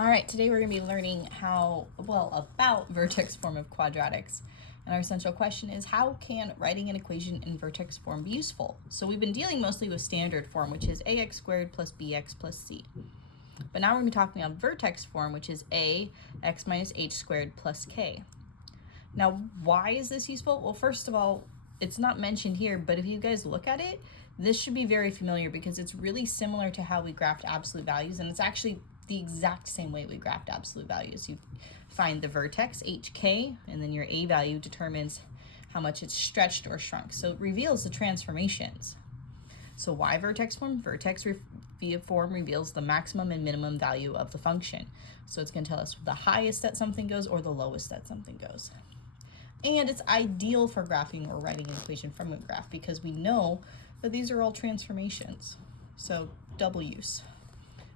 All right, today we're going to be learning about vertex form of quadratics. And our central question is, how can writing an equation in vertex form be useful? So we've been dealing mostly with standard form, which is ax squared plus bx plus c. But now we're going to be talking about vertex form, which is ax minus h squared plus k. Now, why is this useful? Well, first of all, it's not mentioned here, but if you guys look at it, this should be very familiar because it's really similar to how we graphed absolute values, and it's actually the exact same way we graphed absolute values. You find the vertex, hk, and then your a value determines how much it's stretched or shrunk. So it reveals the transformations. So why vertex form? Vertex form reveals the maximum and minimum value of the function. So it's going to tell us the highest that something goes or the lowest that something goes. And it's ideal for graphing or writing an equation from a graph because we know that these are all transformations. So double use.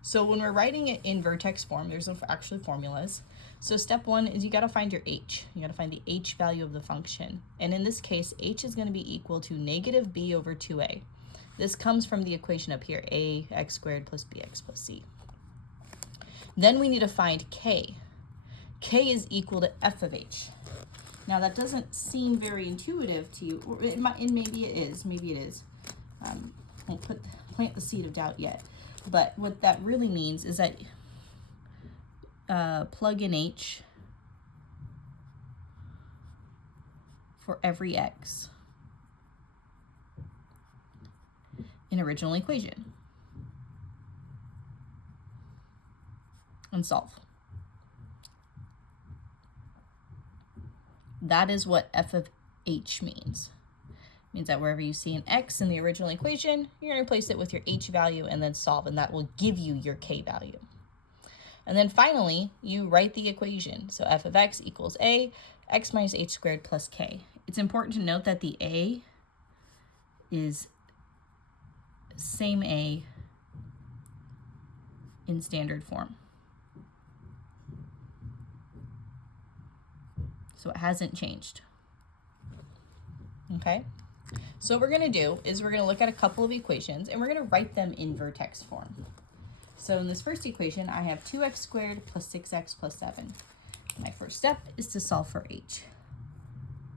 So when we're writing it in vertex form, there's actually formulas. So step one is you got to find your h. You got to find the h value of the function. And in this case, h is going to be equal to negative b over 2a. This comes from the equation up here, ax squared plus bx plus c. Then we need to find k. K is equal to f of h. Now that doesn't seem very intuitive to you, or it might, and maybe it is. Maybe it is. Won't plant the seed of doubt yet. But what that really means is that plug in h for every x in original equation and solve. That is what f of h means. It means that wherever you see an x in the original equation, you're going to replace it with your h value and then solve, and that will give you your k value. And then finally, you write the equation. So f of x equals a, x minus h squared plus k. It's important to note that the a is same a in standard form. So it hasn't changed. Okay? So what we're going to do is we're going to look at a couple of equations and we're going to write them in vertex form. So in this first equation, I have 2x squared plus 6x plus 7. My first step is to solve for h.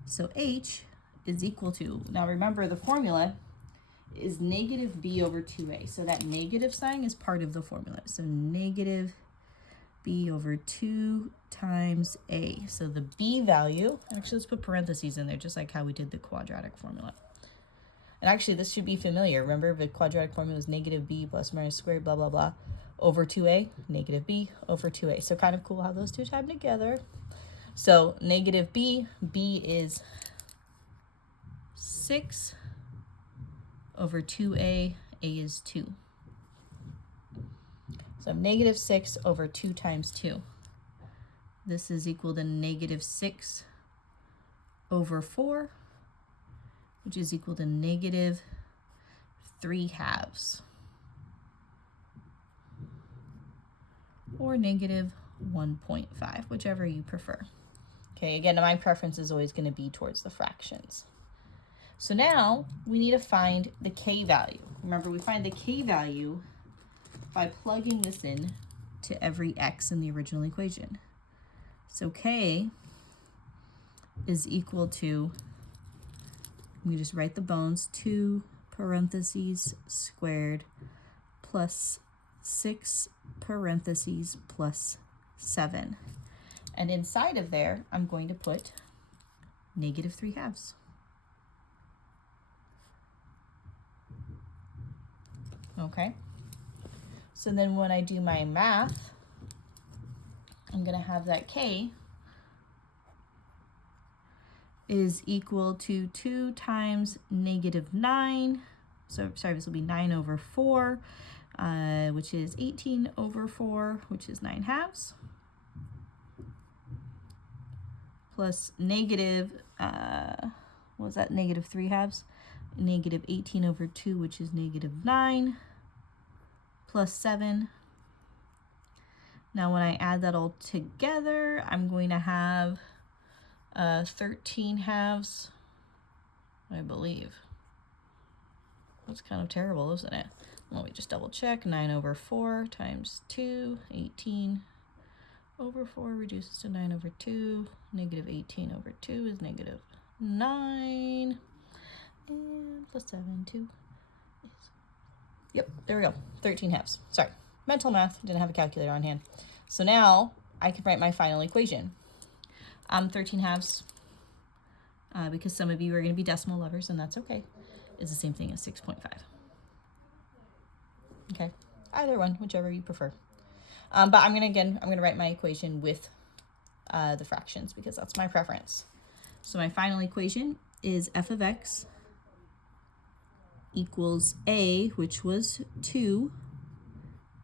So h is equal to, now remember the formula is negative b over 2a. So that negative sign is part of the formula. So negative b over 2 times a. So the b value, actually let's put parentheses in there just like how we did the quadratic formula. And actually this should be familiar. Remember the quadratic formula is negative b plus minus squared blah blah blah over 2a, negative b over 2a. So kind of cool how those two time together. So negative b is 6 over 2a, a is 2. So negative 6 over 2 times 2. This is equal to negative 6 over 4, which is equal to negative 3/2, or negative 1.5, whichever you prefer. Okay, again, my preference is always going to be towards the fractions. So now we need to find the k value. Remember, we find the k value by plugging this in to every x in the original equation. So k is equal to, we just write the bones, 2 parentheses squared plus 6 parentheses plus 7. And inside of there, I'm going to put negative 3/2. Okay. So then when I do my math, I'm going to have that k is equal to 2 times negative 9. So sorry, this will be 9 over 4, which is 18 over 4, which is 9/2. Plus negative, what was that, negative 3/2? Negative 18 over 2, which is negative 9, plus 7. Now when I add that all together, I'm going to have 13/2, I believe. That's kind of terrible, isn't it? Let me just double check. 9 over 4 times 2, 18 over 4 reduces to 9 over 2. Negative 18 over 2 is negative 9. And plus 7, 2 is... Yep, there we go. 13 halves. Sorry. Mental math. Didn't have a calculator on hand. So now I can write my final equation. 13 halves, because some of you are going to be decimal lovers, and that's okay, is the same thing as 6.5. Okay, either one, whichever you prefer. But I'm going to write my equation with the fractions because that's my preference. So my final equation is f of x equals a, which was 2,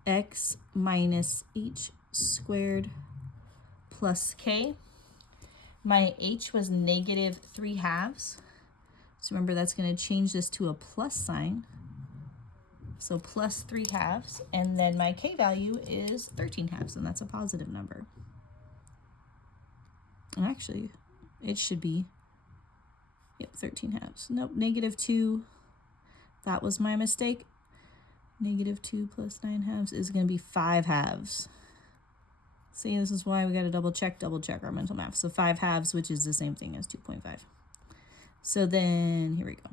x minus h squared plus k. My h was negative 3 halves. So remember, that's going to change this to a plus sign. So plus 3 halves. And then my k value is 13 halves, and that's a positive number. Actually, it should be, yep, 13 halves. Nope, negative 2. That was my mistake. Negative 2 plus 9 halves is going to be 5 halves. See, this is why we got to double check our mental math. So 5 halves, which is the same thing as 2.5. So then, here we go.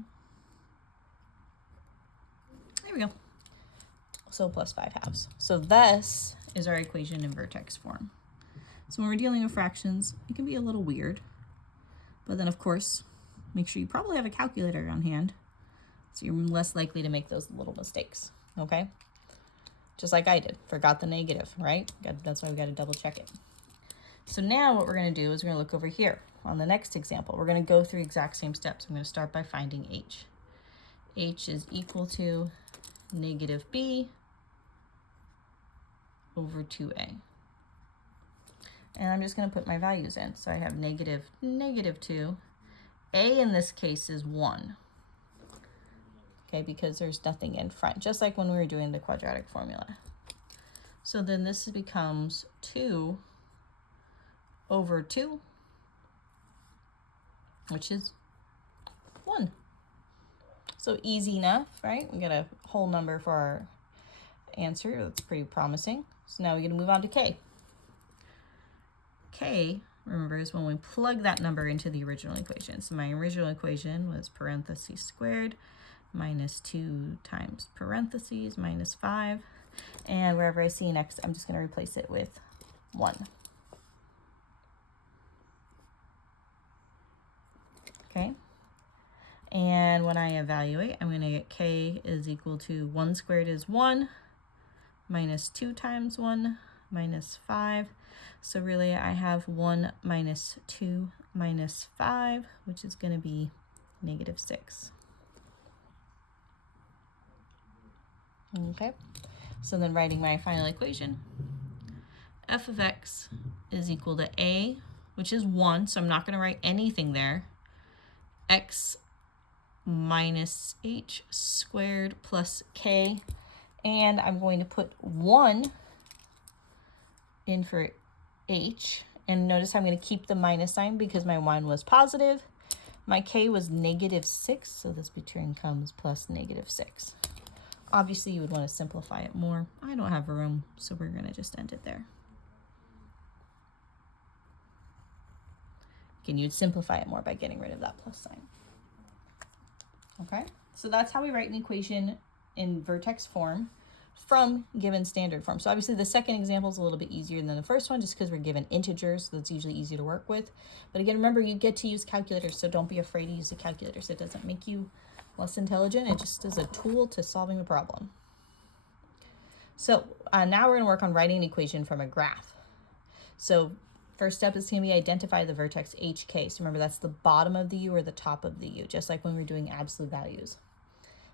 There we go. So plus 5 halves. So this is our equation in vertex form. So when we're dealing with fractions, it can be a little weird. But then, of course, make sure you probably have a calculator on hand, so you're less likely to make those little mistakes, okay? Just like I did, forgot the negative, right? That's why we got to double check it. So now what we're going to do is we're going to look over here on the next example. We're going to go through the exact same steps. I'm going to start by finding h. H is equal to negative b over 2a. And I'm just going to put my values in. So I have negative 2. A in this case is 1. Okay, because there's nothing in front, just like when we were doing the quadratic formula. So then this becomes 2 over 2, which is 1. So easy enough, right? We got a whole number for our answer. That's pretty promising. So now we're going to move on to k. K, remember, is when we plug that number into the original equation. So my original equation was parentheses squared minus 2 times parentheses minus 5. And wherever I see an x, I'm just going to replace it with 1. Okay. And when I evaluate, I'm going to get k is equal to 1 squared is 1, minus 2 times 1, minus 5. So really I have 1 minus 2 minus 5, which is going to be negative 6. Okay, so then writing my final equation, f of x is equal to a, which is 1, so I'm not going to write anything there, x minus h squared plus k, and I'm going to put 1 in for h, and notice I'm going to keep the minus sign because my 1 was positive. My k was negative 6, so this becomes plus negative 6. Obviously, you would want to simplify it more. I don't have room, so we're going to just end it there. Again, you'd simplify it more by getting rid of that plus sign. Okay, so that's how we write an equation in vertex form from given standard form. So obviously the second example is a little bit easier than the first one just because we're given integers, so that's usually easy to work with. But again, remember, you get to use calculators, so don't be afraid to use a calculator. So it doesn't make you less intelligent, it just is a tool to solving the problem. So now we're going to work on writing an equation from a graph. So first step is going to be identify the vertex HK. So remember, that's the bottom of the U or the top of the U, just like when we're doing absolute values.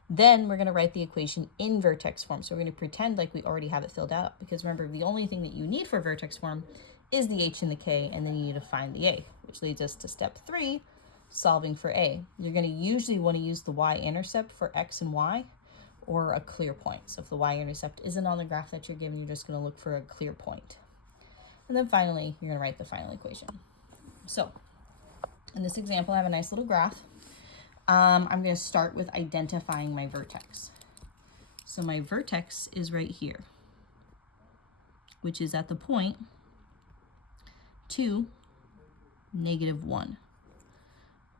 Then we're going to write the equation in vertex form. So we're going to pretend like we already have it filled out, because remember, the only thing that you need for vertex form is the H and the K, and then you need to find the A, which leads us to step 3, solving for A. You're going to usually want to use the y-intercept for X and Y, or a clear point. So if the y-intercept isn't on the graph that you're given, you're just going to look for a clear point. And then finally, you're going to write the final equation. So in this example, I have a nice little graph. I'm going to start with identifying my vertex. So my vertex is right here, which is at the point 2, -1.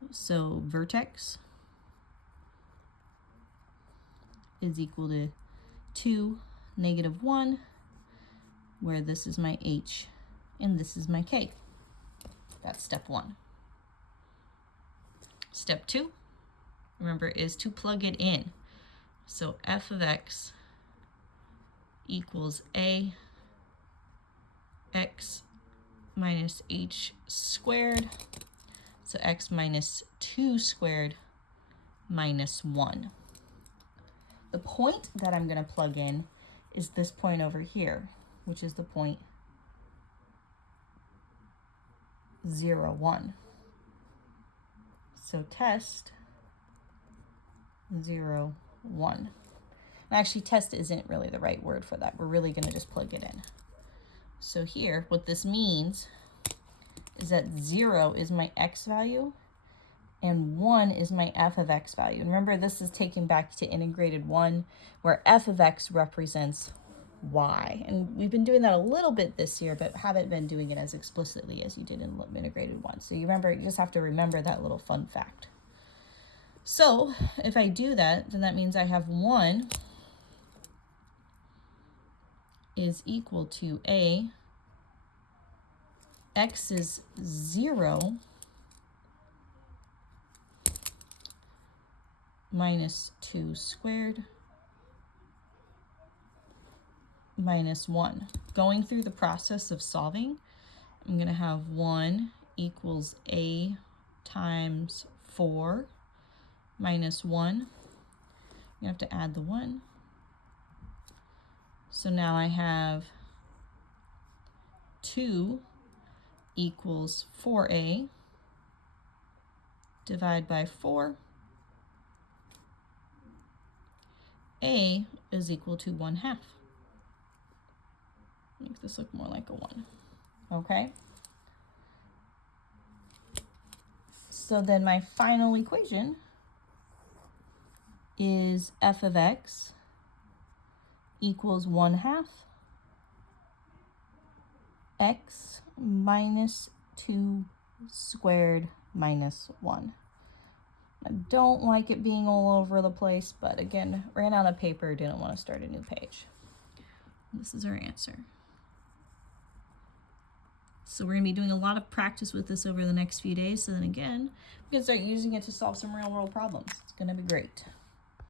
So vertex is equal to 2, -1, where this is my h and this is my k. That's step 1. Step 2, remember, is to plug it in. So f of x equals a x minus h squared. So x minus 2 squared minus 1. The point that I'm going to plug in is this point over here, which is the point 0, 1. So test 0, 1. And actually, test isn't really the right word for that. We're really going to just plug it in. So here, what this means is that 0 is my x value and 1 is my f of x value. And remember, this is taken back to integrated 1, where f of x represents y. And we've been doing that a little bit this year, but haven't been doing it as explicitly as you did in integrated 1. So you just have to remember that little fun fact. So if I do that, then that means I have 1 is equal to a, x is 0 minus 2 squared minus 1. Going through the process of solving, I'm going to have 1 equals a times 4 minus 1. You have to add the 1. So now I have 2 equals 4a. Divide by 4. A is equal to 1/2. Make this look more like a 1. Okay? So then my final equation is f of x equals 1/2 x minus 2 squared minus 1. I don't like it being all over the place, but again, ran out of paper, didn't want to start a new page. This is our answer. So we're going to be doing a lot of practice with this over the next few days. So then again, we can start using it to solve some real world problems. It's going to be great.